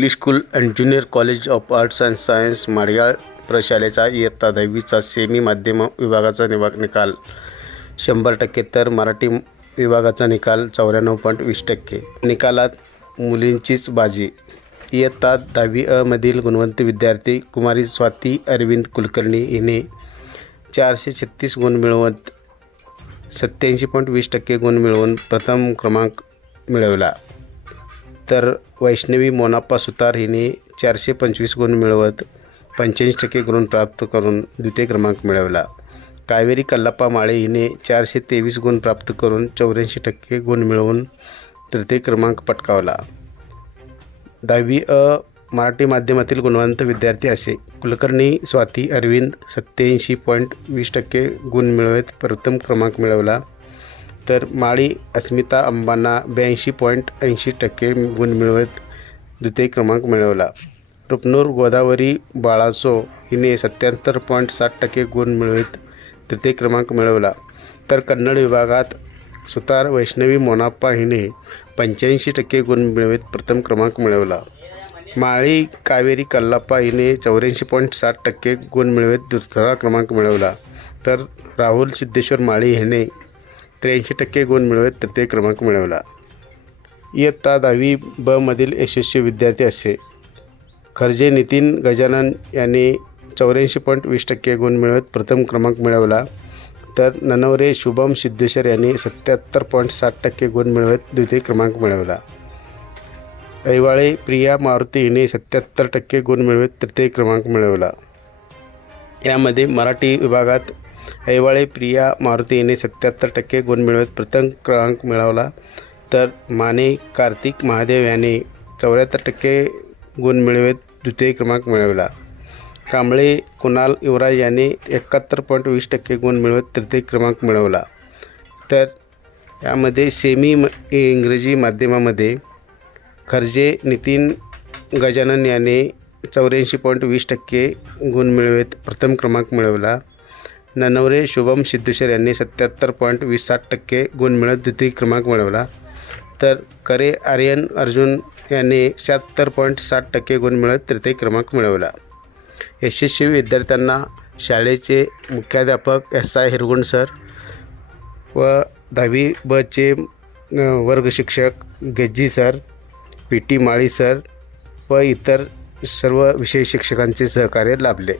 English school and junior college of arts and science Madgal प्रशालेचा इयत्ता दहावीचा semi माध्यम विभागाचा निवा निकाल. शंभर टक्के तर मराठी विभागाचा निकाल चौऱ्याण्णव पॉईंट वीस टक्के. निकालात मुलींचीच बाजी. इयत्ता दहावी अमधील गुणवंत विद्यार्थी कुमारी स्वाती अरविंद कुलकर्णी हिने चारशे छत्तीस गुण मिळवत सत्याऐंशी पॉईंट वीस टक्के गुण मिळवून प्रथम क्रमांक मिळवला. तर वैष्णवी मोनाप्पा सुतार हिने चारशे पंचवीस गुण मिळवत पंच्याऐंशी टक्के गुण प्राप्त करून द्वितीय क्रमांक मिळवला. कावेरी कल्लाप्पा माळे हिने चारशे तेवीस गुण प्राप्त करून चौऱ्याऐंशी टक्के गुण मिळवून तृतीय क्रमांक पटकावला. दहावी अ मराठी माध्यमातील गुणवंत विद्यार्थी असे कुलकर्णी स्वाती अरविंद सत्याऐंशी पॉईंट वीस टक्के गुण मिळवत प्रथम क्रमांक मिळवला. तर माळी अस्मिता अंबांना ब्याऐंशी पॉईंट ऐंशी टक्के गुण मिळवत द्वितीय क्रमांक मिळवला. रुपनूर गोदावरी बाळासो हिने सत्याहत्तर पॉईंट साठ टक्के गुण मिळवत तृतीय क्रमांक मिळवला. तर कन्नड विभागात सुतार वैष्णवी मोनाप्पा हिने पंच्याऐंशी टक्के गुण मिळवत प्रथम क्रमांक मिळवला. माळी कावेरी कल्लाप्पा हिने चौऱ्याऐंशी पॉईंट साठ टक्के गुण मिळवत दुसरा क्रमांक मिळवला. तर राहुल सिद्धेश्वर माळी हिने त्र्याऐंशी टक्के गुण मिळवत तृतीय क्रमांक मिळवला. इयत्ता दहावी बमधील यशस्वी विद्यार्थी असे. खर्जे नितीन गजानन यांनी चौऱ्याऐंशी पॉईंट वीस टक्के गुण मिळवत प्रथम क्रमांक मिळवला. तर ननवरे शुभम सिद्धेश्वर यांनी सत्याहत्तर पॉईंट सात टक्के गुण मिळवत द्वितीय क्रमांक मिळवला. ऐवाळे प्रिया मारुती हिने सत्याहत्तर टक्के गुण मिळवत तृतीय क्रमांक मिळवला. यामध्ये मराठी विभागात ऐवाळे प्रिया मारुती हिने सत्याहत्तर टक्के गुण मिळवत प्रथम क्रमांक मिळवला. तर माने कार्तिक महादेव याने चौऱ्याहत्तर टक्के गुण मिळवत द्वितीय क्रमांक मिळवला. कांबळे कुणाल युवराज याने एकाहत्तर पॉईंट वीस टक्के गुण मिळवत तृतीय क्रमांक मिळवला. तर यामध्ये सेमी म इंग्रजी माध्यमामध्ये खर्जे नितीन गजानन याने चौऱ्याऐंशी पॉईंट वीस टक्के गुण मिळवत प्रथम क्रमांक मिळवला. ननवरे शुभम सिद्धेश्वर यांनी सत्याहत्तर पॉईंट वीस साठ टक्के गुण मिळत द्वितीय क्रमांक मिळवला. तर करे आर्यन अर्जुन यांनी शहात्तर पॉईंट साठ टक्के गुण मिळत तृतीय क्रमांक मिळवला. यशस्वी विद्यार्थ्यांना शाळेचे मुख्याध्यापक एस आय हिरगुण सर व दहावी बचे वर्गशिक्षक वर्ग शिक्षक sir P T Mali sir व इतर सर्व विषय शिक्षकांचे सहकार्य लाभले.